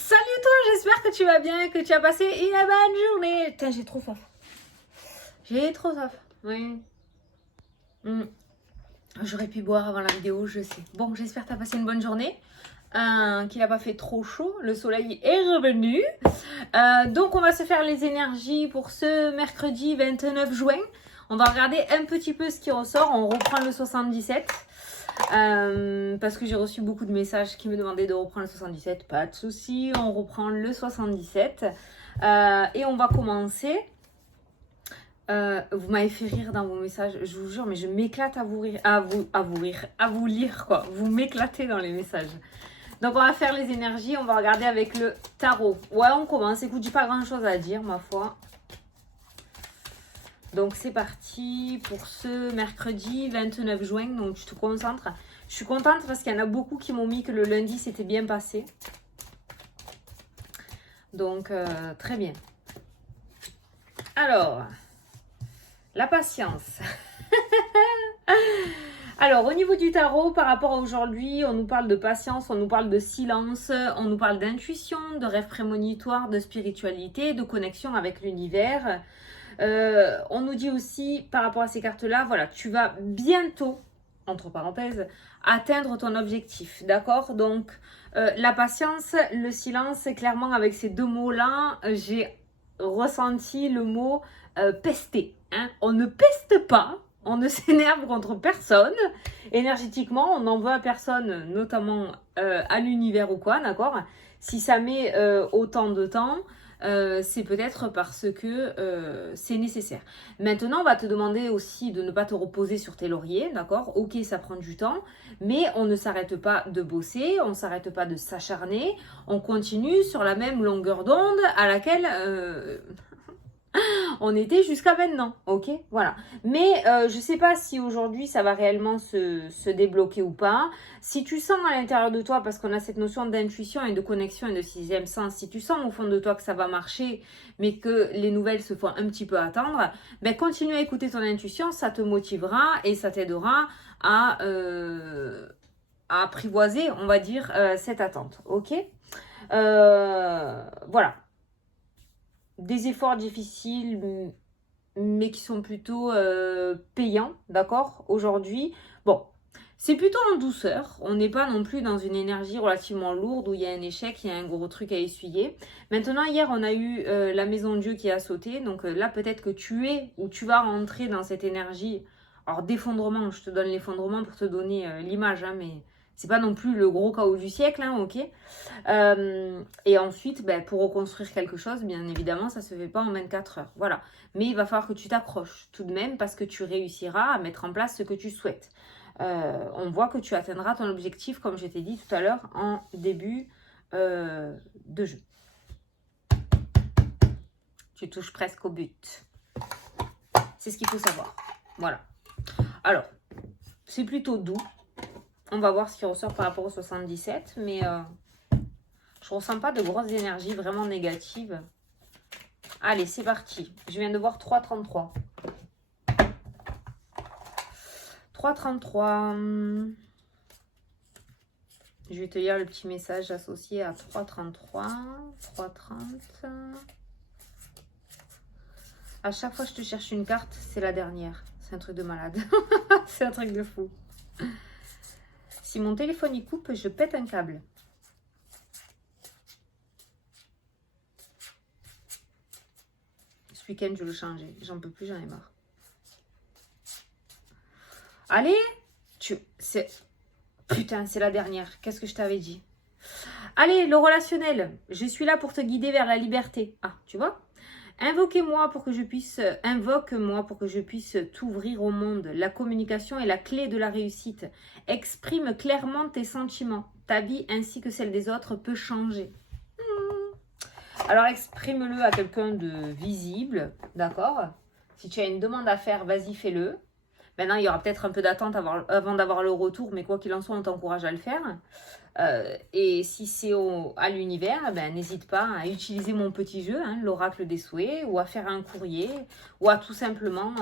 Salut toi, j'espère que tu vas bien, que tu as passé une bonne journée. Putain, j'ai trop soif. J'ai trop soif. Oui. J'aurais pu boire avant la vidéo, je sais. Bon, j'espère que tu as passé une bonne journée. Qu'il n'a pas fait trop chaud. Le soleil est revenu. Donc, on va se faire les énergies pour ce mercredi 29 juin. On va regarder un petit peu ce qui ressort. On reprend le 77. Parce que j'ai reçu beaucoup de messages qui me demandaient de reprendre le 77. Pas de souci, on reprend le 77. Et on va commencer. Vous m'avez fait rire dans vos messages, je vous jure, mais je m'éclate à vous rire, à vous lire quoi. Vous m'éclatez dans les messages. Donc on va faire les énergies, on va regarder avec le tarot. Ouais, on commence. Écoute, j'ai pas grand chose à dire, ma foi. Donc c'est parti pour ce mercredi 29 juin. Donc tu te concentres. Je suis contente parce qu'il y en a beaucoup qui m'ont mis que le lundi s'était bien passé. Donc très bien. Alors, la patience. Alors, au niveau du tarot, par rapport à aujourd'hui, on nous parle de patience, on nous parle de silence, on nous parle d'intuition, de rêve prémonitoire, de spiritualité, de connexion avec l'univers. On nous dit aussi, par rapport à ces cartes-là, voilà, tu vas bientôt, entre parenthèses, atteindre ton objectif, d'accord? Donc, la patience, le silence, clairement, avec ces deux mots-là, j'ai ressenti le mot pester. Hein? On ne peste pas. On ne s'énerve contre personne. Énergétiquement, on n'en veut à personne, notamment à l'univers ou quoi, d'accord? Si ça met autant de temps, c'est peut-être parce que c'est nécessaire. Maintenant, on va te demander aussi de ne pas te reposer sur tes lauriers, d'accord? Ok, ça prend du temps, mais on ne s'arrête pas de bosser, on ne s'arrête pas de s'acharner, on continue sur la même longueur d'onde à laquelle... on était jusqu'à maintenant, ok? Voilà. Mais je ne sais pas si aujourd'hui ça va réellement se débloquer ou pas. Si tu sens à l'intérieur de toi, parce qu'on a cette notion d'intuition et de connexion et de sixième sens, si tu sens au fond de toi que ça va marcher, mais que les nouvelles se font un petit peu attendre, ben continue à écouter ton intuition, ça te motivera et ça t'aidera à apprivoiser, on va dire, cette attente, ok? Voilà. Des efforts difficiles, mais qui sont plutôt payants, d'accord, aujourd'hui. Bon, c'est plutôt en douceur. On n'est pas non plus dans une énergie relativement lourde où il y a un échec, il y a un gros truc à essuyer. Maintenant, hier, on a eu la maison de Dieu qui a sauté. Donc là, peut-être que tu es ou tu vas rentrer dans cette énergie. Alors, d'effondrement, je te donne l'effondrement pour te donner l'image, hein, mais c'est pas non plus le gros chaos du siècle, hein, ok? Et ensuite, ben, pour reconstruire quelque chose, bien évidemment, ça se fait pas en 24 heures. Voilà. Mais il va falloir que tu t'accroches tout de même parce que tu réussiras à mettre en place ce que tu souhaites. On voit que tu atteindras ton objectif, comme je t'ai dit tout à l'heure, en début de jeu. Tu touches presque au but. C'est ce qu'il faut savoir. Voilà. Alors, c'est plutôt doux. On va voir ce qui ressort par rapport au 77, mais je ressens pas de grosses énergies vraiment négatives. Allez, c'est parti. Je viens de voir 3,33. 3,33. Je vais te lire le petit message associé à 3,33. 3,30. À chaque fois que je te cherche une carte, c'est la dernière. C'est un truc de malade. C'est un truc de fou. Si mon téléphone y coupe, je pète un câble. Ce week-end, je vais le changer. J'en peux plus, j'en ai marre. Allez, putain, c'est la dernière. Qu'est-ce que je t'avais dit? Allez, le relationnel. Je suis là pour te guider vers la liberté. Ah, tu vois? Invoque-moi pour que je puisse t'ouvrir au monde. La communication est la clé de la réussite. Exprime clairement tes sentiments. Ta vie ainsi que celle des autres peut changer. Alors exprime-le à quelqu'un de visible, d'accord? Si tu as une demande à faire, vas-y, fais-le. Maintenant, il y aura peut-être un peu d'attente avant d'avoir le retour, mais quoi qu'il en soit, on t'encourage à le faire. Et si c'est à l'univers, ben, n'hésite pas à utiliser mon petit jeu, hein, l'oracle des souhaits, ou à faire un courrier, ou à tout simplement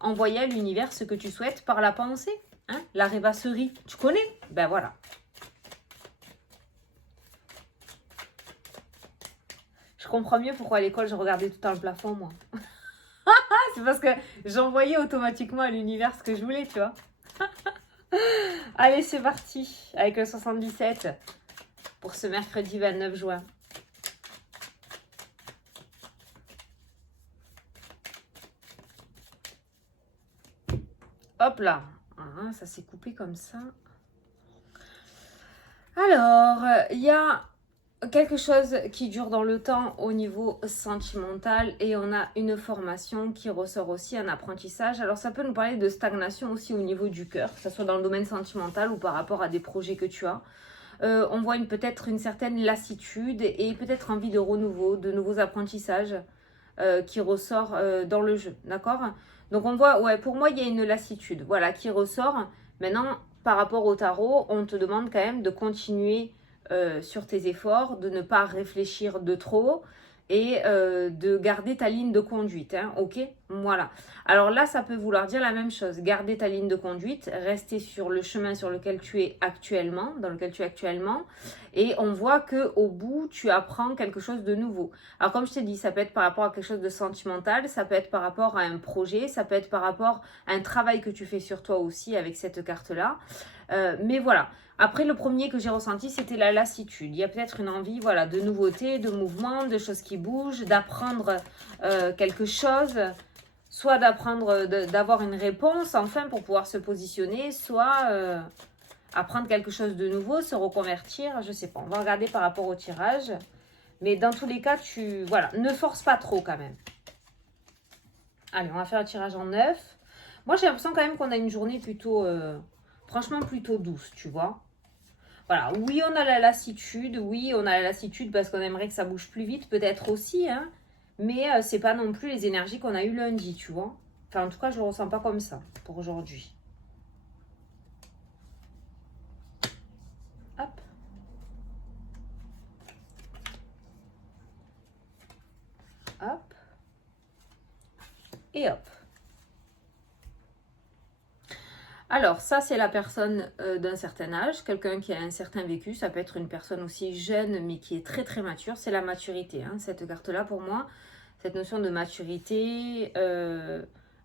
envoyer à l'univers ce que tu souhaites par la pensée. Hein, la rêvasserie, tu connais? Ben voilà. Je comprends mieux pourquoi à l'école, je regardais tout le temps le plafond, moi. C'est parce que j'envoyais automatiquement à l'univers ce que je voulais, tu vois. Allez, c'est parti avec le 77 pour ce mercredi 29 juin. Hop là. Ah, ça s'est coupé comme ça. Alors, il y a quelque chose qui dure dans le temps au niveau sentimental et on a une formation qui ressort aussi, un apprentissage. Alors ça peut nous parler de stagnation aussi au niveau du cœur, que ce soit dans le domaine sentimental ou par rapport à des projets que tu as. On voit peut-être une certaine lassitude et peut-être envie de renouveau, de nouveaux apprentissages qui ressort dans le jeu, d'accord? Donc on voit, ouais, pour moi il y a une lassitude, voilà, qui ressort. Maintenant, par rapport au tarot, on te demande quand même de continuer sur tes efforts, de ne pas réfléchir de trop et de garder ta ligne de conduite, hein, ok? Voilà. Alors là, ça peut vouloir dire la même chose. Garder ta ligne de conduite, rester sur le chemin sur lequel tu es actuellement, dans lequel tu es actuellement, et on voit que au bout, tu apprends quelque chose de nouveau. Alors comme je t'ai dit, ça peut être par rapport à quelque chose de sentimental, ça peut être par rapport à un projet, ça peut être par rapport à un travail que tu fais sur toi aussi avec cette carte-là. Mais voilà. Après, le premier que j'ai ressenti, c'était la lassitude. Il y a peut-être une envie, voilà, de nouveautés, de mouvements, de choses qui bougent, d'apprendre quelque chose, soit d'apprendre, d'avoir une réponse, enfin, pour pouvoir se positionner, soit apprendre quelque chose de nouveau, se reconvertir, je sais pas. On va regarder par rapport au tirage. Mais dans tous les cas, voilà, ne force pas trop quand même. Allez, on va faire un tirage en 9. Moi, j'ai l'impression quand même qu'on a une journée plutôt, franchement, plutôt douce, tu vois. Voilà, oui, on a la lassitude, oui, on a la lassitude parce qu'on aimerait que ça bouge plus vite, peut-être aussi, hein. Mais c'est pas non plus les énergies qu'on a eues lundi, tu vois. Enfin, en tout cas, je le ressens pas comme ça pour aujourd'hui. Hop. Hop. Et hop. Alors, ça, c'est la personne d'un certain âge, quelqu'un qui a un certain vécu. Ça peut être une personne aussi jeune, mais qui est très, très mature. C'est la maturité, hein, cette carte-là, pour moi. Cette notion de maturité,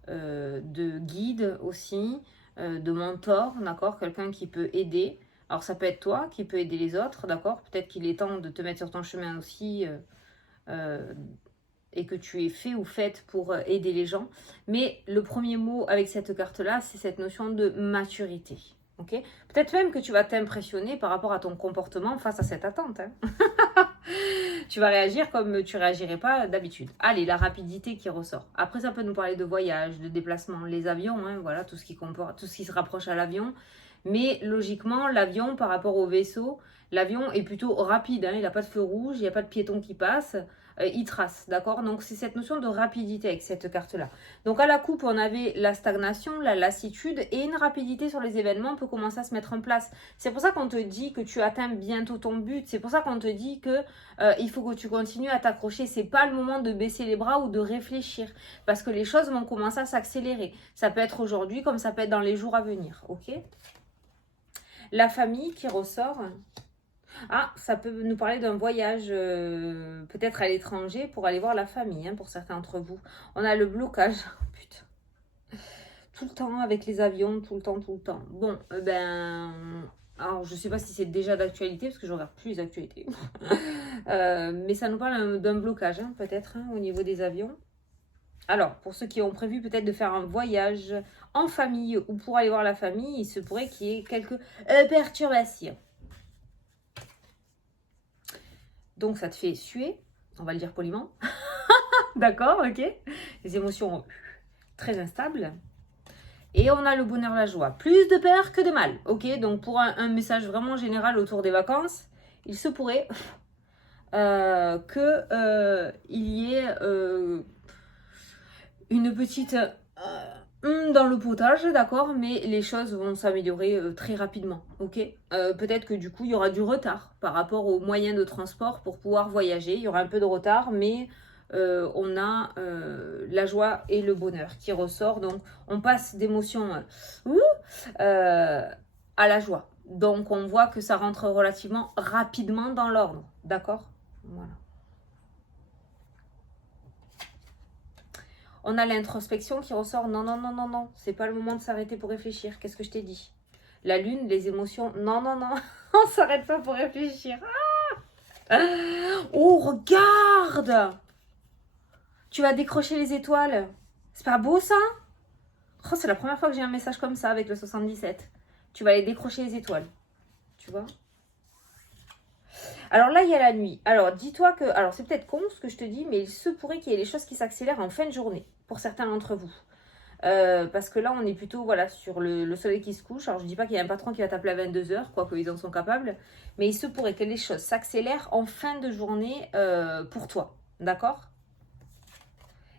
de guide aussi, de mentor, d'accord? Quelqu'un qui peut aider. Alors, ça peut être toi qui peut aider les autres, d'accord? Peut-être qu'il est temps de te mettre sur ton chemin aussi et que tu es fait ou faite pour aider les gens. Mais le premier mot avec cette carte-là, c'est cette notion de maturité. Okay, peut-être même que tu vas t'impressionner par rapport à ton comportement face à cette attente. Hein. Tu vas réagir comme tu réagirais pas d'habitude. Allez, la rapidité qui ressort. Après, ça peut nous parler de voyage, de déplacement, les avions, hein, voilà, tout ce qui se rapproche à l'avion. Mais logiquement, l'avion par rapport au vaisseau, l'avion est plutôt rapide. Hein, il n'a pas de feu rouge, il n'y a pas de piéton qui passe. Il trace, d'accord? Donc, c'est cette notion de rapidité avec cette carte-là. Donc, à la coupe, on avait la stagnation, la lassitude et une rapidité sur les événements peut commencer à se mettre en place. C'est pour ça qu'on te dit que tu atteins bientôt ton but. C'est pour ça qu'on te dit que il faut que tu continues à t'accrocher. C'est pas le moment de baisser les bras ou de réfléchir parce que les choses vont commencer à s'accélérer. Ça peut être aujourd'hui comme ça peut être dans les jours à venir, ok? La famille qui ressort... Ah, ça peut nous parler d'un voyage peut-être à l'étranger pour aller voir la famille, hein, pour certains d'entre vous. On a le blocage. Putain. Tout le temps avec les avions, tout le temps, tout le temps. Bon, alors je sais pas si c'est déjà d'actualité, parce que je regarde plus les actualités. Mais ça nous parle d'un blocage, hein, peut-être, hein, au niveau des avions. Alors, pour ceux qui ont prévu peut-être de faire un voyage en famille ou pour aller voir la famille, il se pourrait qu'il y ait quelques perturbations. Donc, ça te fait suer, on va le dire poliment. D'accord, ok. Les émotions très instables. Et on a le bonheur, la joie. Plus de peur que de mal, ok. Donc, pour un message vraiment général autour des vacances, il se pourrait qu'il y ait une petite... dans le potage, d'accord, mais les choses vont s'améliorer très rapidement, ok. Peut-être que du coup, il y aura du retard par rapport aux moyens de transport pour pouvoir voyager. Il y aura un peu de retard, mais on a la joie et le bonheur qui ressort. Donc, on passe d'émotions à la joie. Donc, on voit que ça rentre relativement rapidement dans l'ordre, d'accord. Voilà. On a l'introspection qui ressort. Non, non, non, non, non. C'est pas le moment de s'arrêter pour réfléchir. Qu'est-ce que je t'ai dit? La lune, les émotions. Non, non, non. On s'arrête pas pour réfléchir. Ah, oh, regarde! Tu vas décrocher les étoiles. C'est pas beau ça? Oh, c'est la première fois que j'ai un message comme ça avec le 77. Tu vas aller décrocher les étoiles. Tu vois? Alors là, il y a la nuit. Alors, dis-toi que... Alors, c'est peut-être con ce que je te dis, mais il se pourrait qu'il y ait des choses qui s'accélèrent en fin de journée, pour certains d'entre vous. Parce que là, on est plutôt voilà, sur le soleil qui se couche. Alors, je ne dis pas qu'il y a un patron qui va t'appeler à 22 h, quoique ils en sont capables. Mais il se pourrait que les choses s'accélèrent en fin de journée pour toi. D'accord?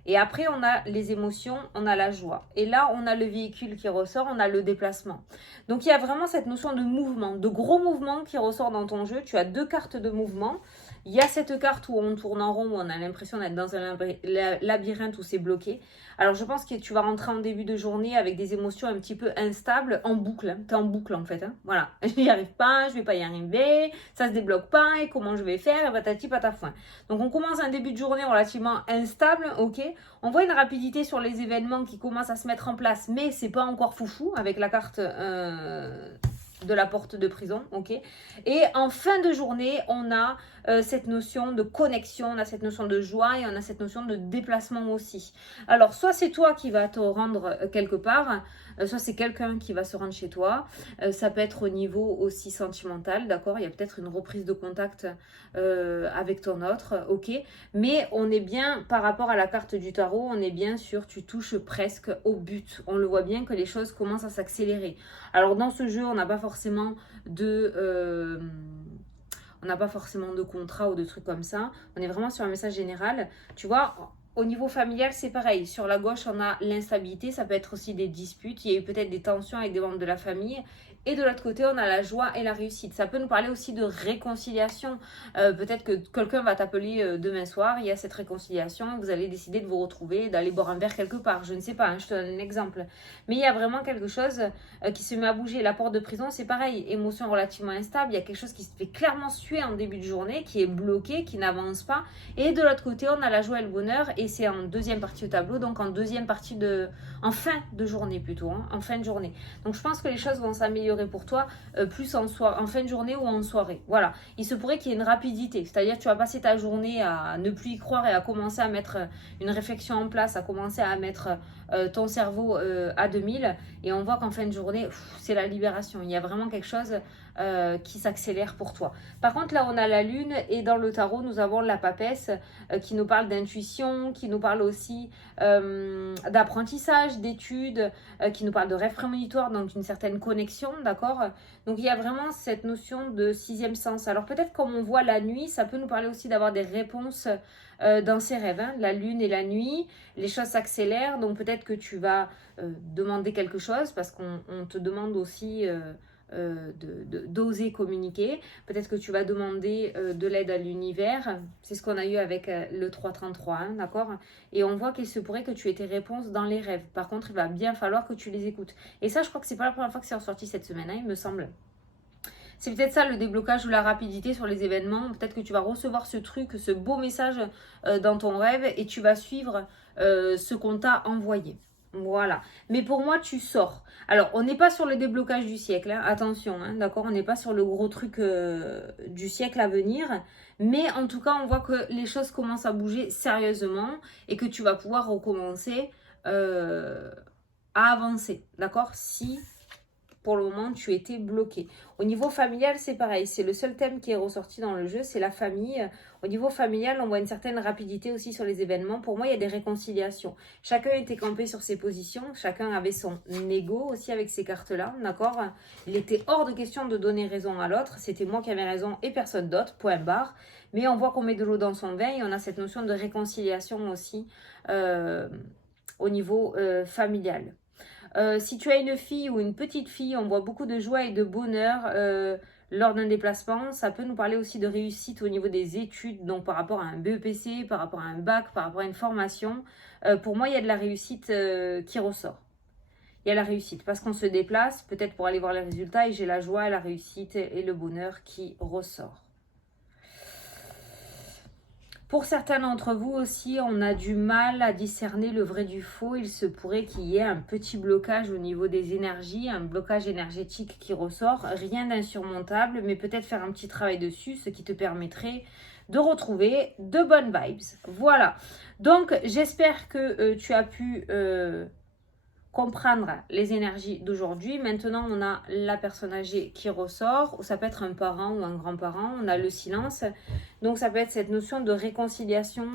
Et après, on a les émotions, on a la joie. Et là, on a le véhicule qui ressort, on a le déplacement. Donc, il y a vraiment cette notion de mouvement, de gros mouvement qui ressort dans ton jeu. Tu as 2 cartes de mouvement. Il y a cette carte où on tourne en rond, où on a l'impression d'être dans un labyrinthe où c'est bloqué. Alors, je pense que tu vas rentrer en début de journée avec des émotions un petit peu instables, en boucle. Hein. Tu es en boucle, en fait. Hein. Voilà. Je n'y arrive pas, je ne vais pas y arriver, ça ne se débloque pas, et comment je vais faire, et patati patafouin. Donc, on commence un début de journée relativement instable, ok. On voit une rapidité sur les événements qui commencent à se mettre en place, mais c'est pas encore foufou avec la carte de la porte de prison, ok. Et en fin de journée, on a cette notion de connexion, on a cette notion de joie et on a cette notion de déplacement aussi. Alors, soit c'est toi qui vas te rendre quelque part, soit c'est quelqu'un qui va se rendre chez toi. Ça peut être au niveau aussi sentimental, d'accord? Il y a peut-être une reprise de contact avec ton autre, ok? Mais on est bien, par rapport à la carte du tarot, on est bien sûr, tu touches presque au but. On le voit bien que les choses commencent à s'accélérer. Alors, dans ce jeu, on n'a pas forcément de... on n'a pas forcément de contrat ou de trucs comme ça. On est vraiment sur un message général. Tu vois, au niveau familial, c'est pareil. Sur la gauche, on a l'instabilité. Ça peut être aussi des disputes. Il y a eu peut-être des tensions avec des membres de la famille. Et de l'autre côté, on a la joie et la réussite. Ça peut nous parler aussi de réconciliation. Peut-être que quelqu'un va t'appeler demain soir. Il y a cette réconciliation. Vous allez décider de vous retrouver, d'aller boire un verre quelque part. Je ne sais pas, hein, je te donne un exemple. Mais il y a vraiment quelque chose qui se met à bouger. La porte de prison, c'est pareil. Émotion relativement instable. Il y a quelque chose qui se fait clairement suer en début de journée, qui est bloqué, qui n'avance pas. Et de l'autre côté, on a la joie et le bonheur. Et c'est en deuxième partie du tableau, donc en deuxième partie en fin de journée plutôt, hein, en fin de journée. Donc je pense que les choses vont s'améliorer pour toi plus en fin de journée ou en soirée. Voilà, il se pourrait qu'il y ait une rapidité, c'est-à-dire que tu vas passer ta journée à ne plus y croire et à commencer à mettre une réflexion en place, à commencer à mettre ton cerveau à 2000 et on voit qu'en fin de journée, c'est la libération. Il y a vraiment quelque chose qui s'accélère pour toi. Par contre, là, on a la lune et dans le tarot, nous avons la papesse qui nous parle d'intuition, qui nous parle aussi d'apprentissage, d'études, qui nous parle de rêve prémonitoire, donc une certaine connexion, d'accord? Donc, il y a vraiment cette notion de 6e sens. Alors, peut-être comme on voit la nuit, ça peut nous parler aussi d'avoir des réponses dans ses rêves. Hein. La lune et la nuit, les choses s'accélèrent, donc peut-être que tu vas demander quelque chose parce qu'on te demande aussi... d'oser communiquer. Peut-être que tu vas demander de l'aide à l'univers. C'est ce qu'on a eu avec le 333, hein, d'accord? Et on voit qu'il se pourrait que tu aies tes réponses dans les rêves. Par contre, il va bien falloir que tu les écoutes. Et ça, je crois que c'est pas la première fois que c'est ressorti cette semaine, hein, il me semble. C'est peut-être ça le déblocage ou la rapidité sur les événements. Peut-être que tu vas recevoir ce truc, ce beau message dans ton rêve et tu vas suivre ce qu'on t'a envoyé. Voilà. Mais pour moi, tu sors. Alors, on n'est pas sur le déblocage du siècle. Hein. Attention, hein, d'accord? On n'est pas sur le gros truc du siècle à venir. Mais en tout cas, on voit que les choses commencent à bouger sérieusement et que tu vas pouvoir recommencer à avancer. D'accord? Si... pour le moment, tu étais bloqué. Au niveau familial, c'est pareil. C'est le seul thème qui est ressorti dans le jeu, c'est la famille. Au niveau familial, on voit une certaine rapidité aussi sur les événements. Pour moi, il y a des réconciliations. Chacun était campé sur ses positions. Chacun avait son ego aussi avec ces cartes-là, d'accord? Il était hors de question de donner raison à l'autre. C'était moi qui avais raison et personne d'autre, point barre. Mais on voit qu'on met de l'eau dans son vin et on a cette notion de réconciliation aussi au niveau familial. Si tu as une fille ou une petite fille, on voit beaucoup de joie et de bonheur lors d'un déplacement. Ça peut nous parler aussi de réussite au niveau des études, donc par rapport à un BEPC, par rapport à un bac, par rapport à une formation. Pour moi, il y a de la réussite qui ressort. Il y a la réussite parce qu'on se déplace peut-être pour aller voir les résultats et j'ai la joie, la réussite et le bonheur qui ressort. Pour certains d'entre vous aussi, on a du mal à discerner le vrai du faux. Il se pourrait qu'il y ait un petit blocage au niveau des énergies, un blocage énergétique qui ressort. Rien d'insurmontable, mais peut-être faire un petit travail dessus, ce qui te permettrait de retrouver de bonnes vibes. Voilà. Donc, j'espère que tu as pu comprendre les énergies d'aujourd'hui. Maintenant, on a la personne âgée qui ressort, ou ça peut être un parent ou un grand-parent. On a le silence. Donc, ça peut être cette notion de réconciliation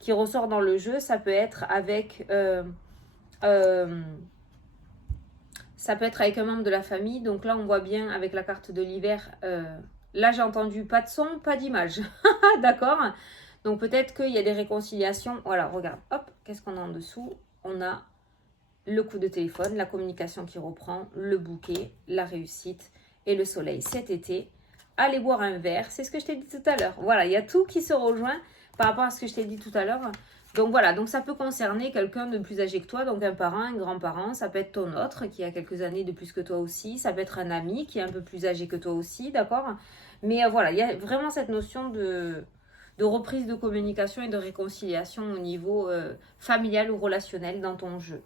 qui ressort dans le jeu. Ça peut être avec... ça peut être avec un membre de la famille. Donc là, on voit bien avec la carte de l'hiver. Là, j'ai entendu pas de son, pas d'image. D'accord? Donc peut-être qu'il y a des réconciliations. Voilà, regarde. Hop, qu'est-ce qu'on a en dessous? On a le coup de téléphone, la communication qui reprend, le bouquet, la réussite et le soleil cet été. Allez boire un verre, c'est ce que je t'ai dit tout à l'heure. Voilà, il y a tout qui se rejoint par rapport à ce que je t'ai dit tout à l'heure. Donc voilà, donc ça peut concerner quelqu'un de plus âgé que toi, donc un parent, un grand-parent, ça peut être ton autre qui a quelques années de plus que toi aussi, ça peut être un ami qui est un peu plus âgé que toi aussi, d'accord? Mais voilà, il y a vraiment cette notion de reprise de communication et de réconciliation au niveau familial ou relationnel dans ton jeu.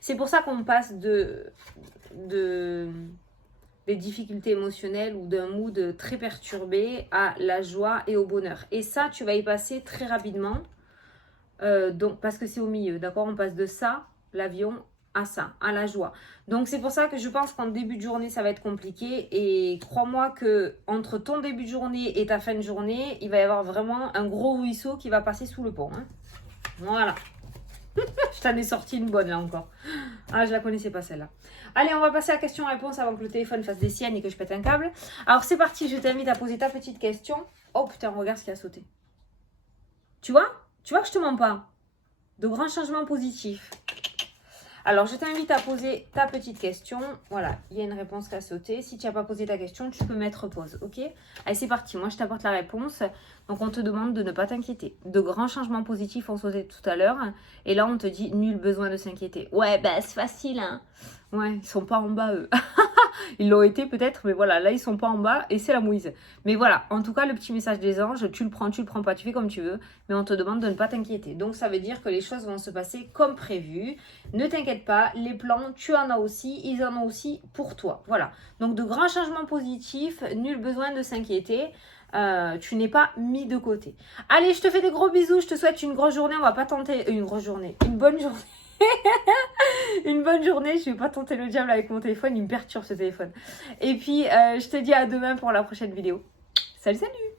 C'est pour ça qu'on passe des difficultés émotionnelles ou d'un mood très perturbé à la joie et au bonheur. Et ça, tu vas y passer très rapidement. Donc, parce que c'est au milieu, d'accord? On passe de ça, l'avion, à ça, à la joie. Donc, c'est pour ça que je pense qu'en début de journée, ça va être compliqué. Et crois-moi que entre ton début de journée et ta fin de journée, il va y avoir vraiment un gros ruisseau qui va passer sous le pont. Hein. Voilà. Je t'en ai sorti une bonne là encore. Ah, je la connaissais pas celle-là. Allez, on va passer à question-réponse avant que le téléphone fasse des siennes et que je pète un câble. Alors, c'est parti, je t'invite à poser ta petite question. Oh putain, regarde ce qui a sauté. Tu vois? Tu vois que je te mens pas. De grands changements positifs. Alors, je t'invite à poser ta petite question. Voilà, il y a une réponse qui a sauté. Si tu n'as pas posé ta question, tu peux mettre pause, ok? Allez, c'est parti. Moi, je t'apporte la réponse. Donc, on te demande de ne pas t'inquiéter. De grands changements positifs ont sauté tout à l'heure. Et là, on te dit, nul besoin de s'inquiéter. Ouais, bah, c'est facile, hein? Ouais, ils sont pas en bas, eux. Ils l'ont été peut-être, mais voilà, là, ils sont pas en bas et c'est la mouise. Mais voilà, en tout cas, le petit message des anges, tu le prends pas, tu fais comme tu veux, mais on te demande de ne pas t'inquiéter. Donc, ça veut dire que les choses vont se passer comme prévu. Ne t'inquiète pas, les plans, tu en as aussi, ils en ont aussi pour toi. Voilà. Donc, de grands changements positifs, nul besoin de s'inquiéter. Tu n'es pas mis de côté. Allez, je te fais des gros bisous, je te souhaite une grosse journée. On va pas tenter une grosse journée, une bonne journée. Une bonne journée, je vais pas tenter le diable avec mon téléphone, il me perturbe ce téléphone. Et puis, je te dis à demain pour la prochaine vidéo. Salut, salut!